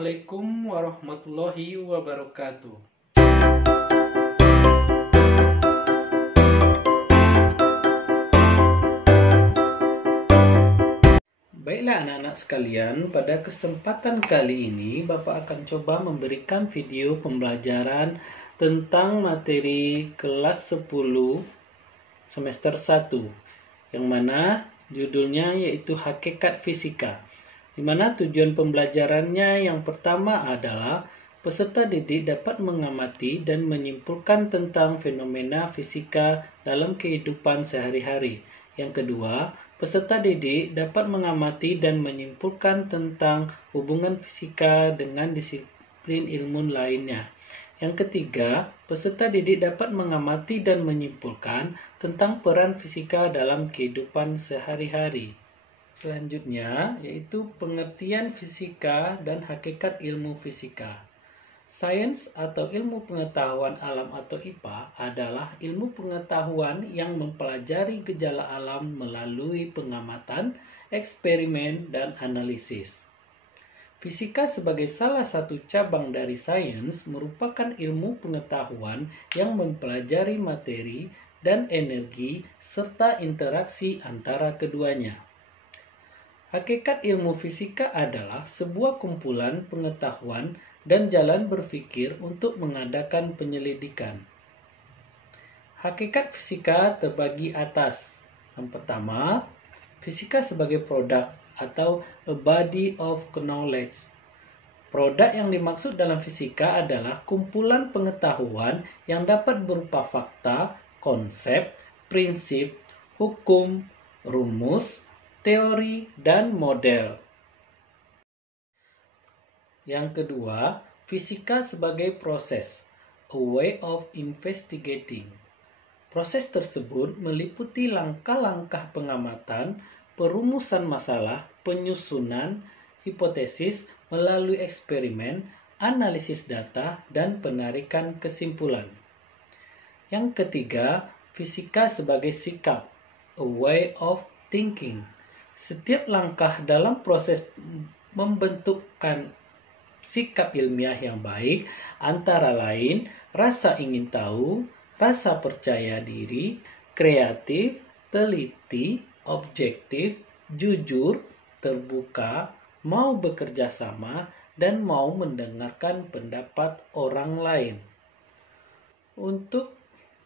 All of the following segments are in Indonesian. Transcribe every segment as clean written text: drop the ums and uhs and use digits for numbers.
Assalamualaikum warahmatullahi wabarakatuh. Baiklah anak-anak sekalian, pada kesempatan kali ini Bapak akan coba memberikan video pembelajaran tentang materi kelas 10 semester 1 yang mana judulnya yaitu Hakikat Fisika. Di mana tujuan pembelajarannya yang pertama adalah peserta didik dapat mengamati dan menyimpulkan tentang fenomena fisika dalam kehidupan sehari-hari. Yang kedua, peserta didik dapat mengamati dan menyimpulkan tentang hubungan fisika dengan disiplin ilmu lainnya. Yang ketiga, peserta didik dapat mengamati dan menyimpulkan tentang peran fisika dalam kehidupan sehari-hari. Selanjutnya, yaitu pengertian fisika dan hakikat ilmu fisika. Sains atau ilmu pengetahuan alam atau IPA adalah ilmu pengetahuan yang mempelajari gejala alam melalui pengamatan, eksperimen, dan analisis. Fisika sebagai salah satu cabang dari sains merupakan ilmu pengetahuan yang mempelajari materi dan energi serta interaksi antara keduanya. Hakikat ilmu fisika adalah sebuah kumpulan pengetahuan dan jalan berpikir untuk mengadakan penyelidikan. Hakikat fisika terbagi atas. Yang pertama, fisika sebagai produk atau a body of knowledge. Produk yang dimaksud dalam fisika adalah kumpulan pengetahuan yang dapat berupa fakta, konsep, prinsip, hukum, rumus, teori, dan model. Yang kedua, fisika sebagai proses, a way of investigating. Proses tersebut meliputi langkah-langkah pengamatan, perumusan masalah, penyusunan, hipotesis melalui eksperimen, analisis data, dan penarikan kesimpulan. Yang ketiga, fisika sebagai sikap, a way of thinking. Setiap langkah dalam proses membentukkan sikap ilmiah yang baik, antara lain rasa ingin tahu, rasa percaya diri, kreatif, teliti, objektif, jujur, terbuka, mau bekerja sama, dan mau mendengarkan pendapat orang lain. Untuk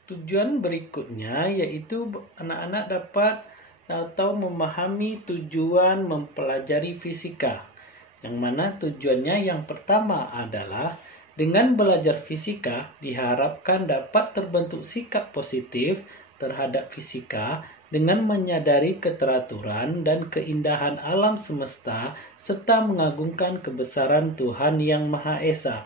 tujuan berikutnya yaitu anak-anak dapat atau memahami tujuan mempelajari fisika, yang mana tujuannya yang pertama adalah dengan belajar fisika diharapkan dapat terbentuk sikap positif terhadap fisika dengan menyadari keteraturan dan keindahan alam semesta serta mengagungkan kebesaran Tuhan Yang Maha Esa.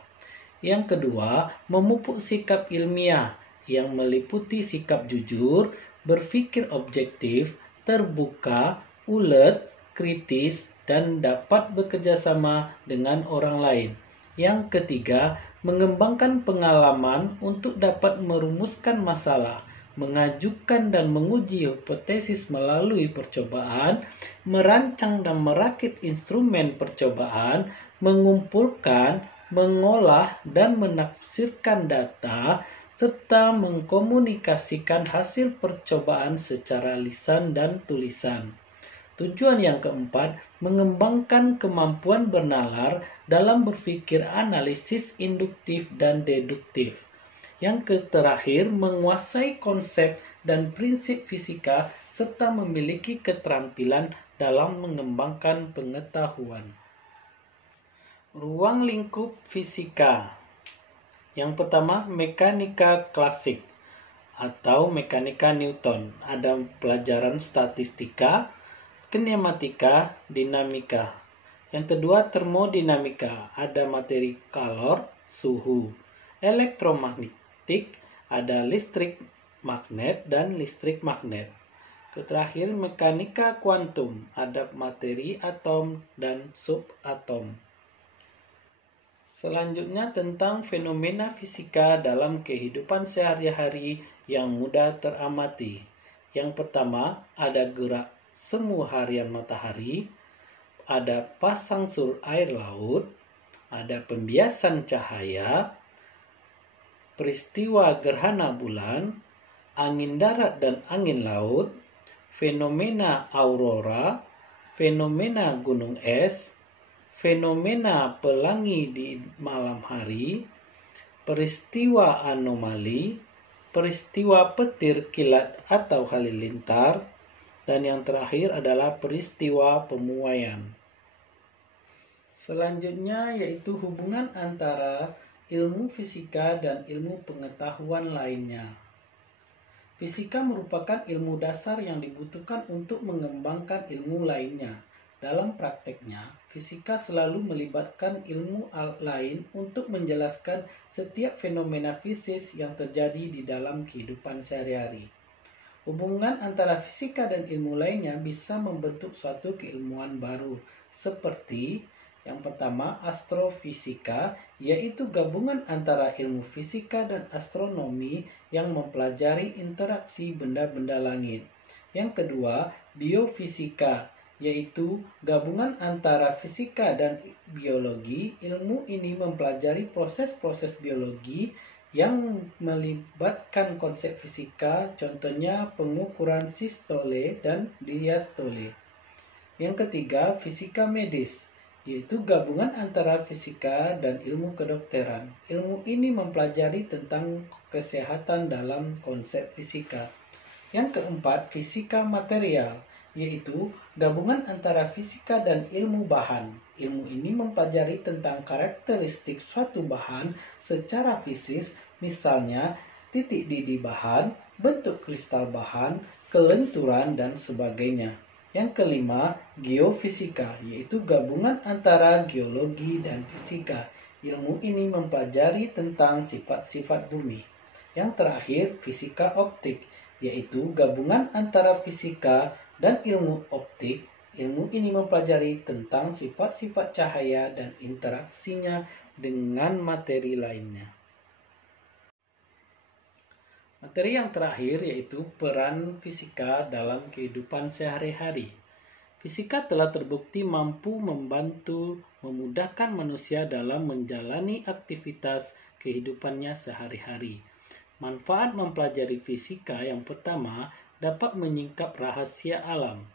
Yang kedua, memupuk sikap ilmiah yang meliputi sikap jujur, berpikir objektif, terbuka, ulet, kritis, dan dapat bekerja sama dengan orang lain. Yang ketiga, mengembangkan pengalaman untuk dapat merumuskan masalah, mengajukan dan menguji hipotesis melalui percobaan, merancang dan merakit instrumen percobaan, mengumpulkan, mengolah, dan menafsirkan data, serta mengkomunikasikan hasil percobaan secara lisan dan tulisan. Tujuan yang keempat, mengembangkan kemampuan bernalar dalam berpikir analisis induktif dan deduktif. Yang terakhir, menguasai konsep dan prinsip fisika serta memiliki keterampilan dalam mengembangkan pengetahuan. Ruang lingkup fisika. Yang pertama, mekanika klasik atau mekanika Newton. Ada pelajaran statistika, kinematika, dinamika. Yang kedua, termodinamika. Ada materi kalor, suhu. Elektromagnetik, ada listrik magnet dan listrik magnet. Terakhir, mekanika kuantum. Ada materi atom dan subatom. Selanjutnya tentang fenomena fisika dalam kehidupan sehari-hari yang mudah teramati. Yang pertama, ada gerak semu harian matahari, ada pasang surut air laut, ada pembiasan cahaya, peristiwa gerhana bulan, angin darat dan angin laut, fenomena aurora, fenomena gunung es, fenomena pelangi di malam hari, peristiwa anomali, peristiwa petir kilat atau halilintar, dan yang terakhir adalah peristiwa pemuaian. Selanjutnya yaitu hubungan antara ilmu fisika dan ilmu pengetahuan lainnya. Fisika merupakan ilmu dasar yang dibutuhkan untuk mengembangkan ilmu lainnya. Dalam prakteknya, fisika selalu melibatkan ilmu lain untuk menjelaskan setiap fenomena fisis yang terjadi di dalam kehidupan sehari-hari. Hubungan antara fisika dan ilmu lainnya bisa membentuk suatu keilmuan baru, seperti yang pertama, astrofisika, yaitu gabungan antara ilmu fisika dan astronomi yang mempelajari interaksi benda-benda langit. Yang kedua, biofisika, yaitu gabungan antara fisika dan biologi. Ilmu ini mempelajari proses-proses biologi yang melibatkan konsep fisika, contohnya pengukuran sistole dan diastole. Yang ketiga, fisika medis, yaitu gabungan antara fisika dan ilmu kedokteran. Ilmu ini mempelajari tentang kesehatan dalam konsep fisika. Yang keempat, fisika material, yaitu gabungan antara fisika dan ilmu bahan. Ilmu ini mempelajari tentang karakteristik suatu bahan secara fisis, misalnya titik didih bahan, bentuk kristal bahan, kelenturan, dan sebagainya. Yang kelima, geofisika, yaitu gabungan antara geologi dan fisika. Ilmu ini mempelajari tentang sifat-sifat bumi. Yang terakhir, fisika optik, yaitu gabungan antara fisika dan ilmu optik. Ilmu ini mempelajari tentang sifat-sifat cahaya dan interaksinya dengan materi lainnya. Materi yang terakhir yaitu peran fisika dalam kehidupan sehari-hari. Fisika telah terbukti mampu membantu memudahkan manusia dalam menjalani aktivitas kehidupannya sehari-hari. Manfaat mempelajari fisika yang pertama dapat menyingkap rahasia alam.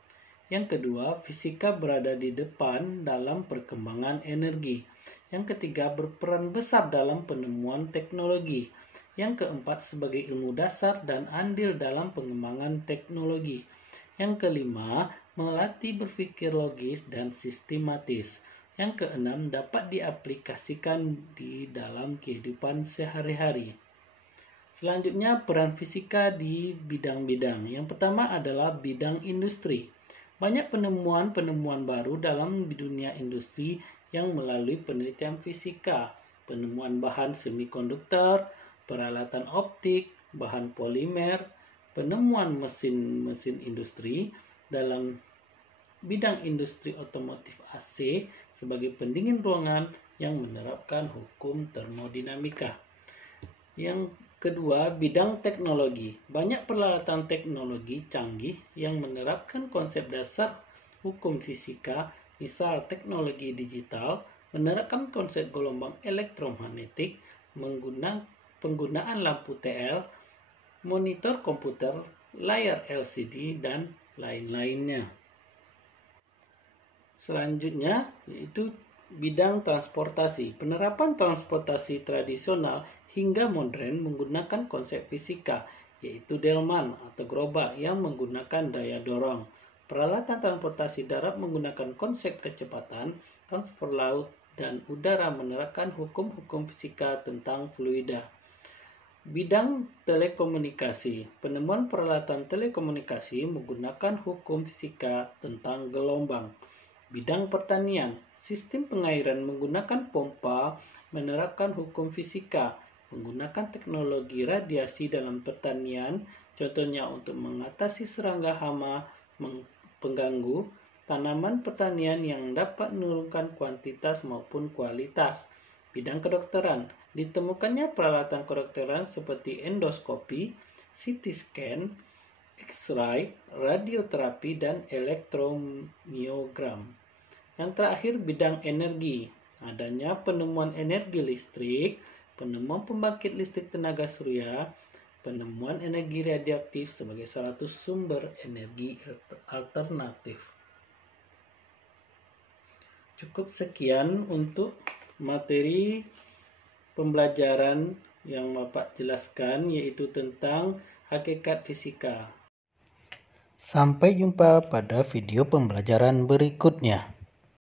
Yang kedua, fisika berada di depan dalam perkembangan energi. Yang ketiga, berperan besar dalam penemuan teknologi. Yang keempat, sebagai ilmu dasar dan andil dalam pengembangan teknologi. Yang kelima, melatih berpikir logis dan sistematis. Yang keenam, dapat diaplikasikan di dalam kehidupan sehari-hari. Selanjutnya, peran fisika di bidang-bidang. Yang pertama adalah bidang industri. Banyak penemuan-penemuan baru dalam dunia industri yang melalui penelitian fisika. Penemuan bahan semikonduktor, peralatan optik, bahan polimer, penemuan mesin-mesin industri dalam bidang industri otomotif AC sebagai pendingin ruangan yang menerapkan hukum termodinamika. Yang kedua, bidang teknologi. Banyak peralatan teknologi canggih yang menerapkan konsep dasar hukum fisika, misal teknologi digital, menerapkan konsep gelombang elektromagnetik, penggunaan lampu TL, monitor komputer, layar LCD, dan lain-lainnya. Selanjutnya yaitu bidang transportasi. Penerapan transportasi tradisional hingga modern menggunakan konsep fisika, yaitu delman atau gerobak yang menggunakan daya dorong. Peralatan transportasi darat menggunakan konsep kecepatan, transport laut dan udara menerapkan hukum-hukum fisika tentang fluida. Bidang telekomunikasi. Penemuan peralatan telekomunikasi menggunakan hukum fisika tentang gelombang. Bidang pertanian. Sistem pengairan menggunakan pompa menerapkan hukum fisika. Menggunakan teknologi radiasi dalam pertanian, contohnya untuk mengatasi serangga hama pengganggu tanaman pertanian yang dapat menurunkan kuantitas maupun kualitas. Bidang kedokteran. Ditemukannya peralatan kedokteran seperti endoskopi, CT scan, X-ray, radioterapi, dan elektromiogram. Yang terakhir, bidang energi. adanya penemuan energi listrik, penemuan pembangkit listrik tenaga surya, penemuan energi radioaktif sebagai salah satu sumber energi alternatif. Cukup sekian untuk materi pembelajaran yang Bapak jelaskan, yaitu tentang hakikat fisika. Sampai jumpa pada video pembelajaran berikutnya.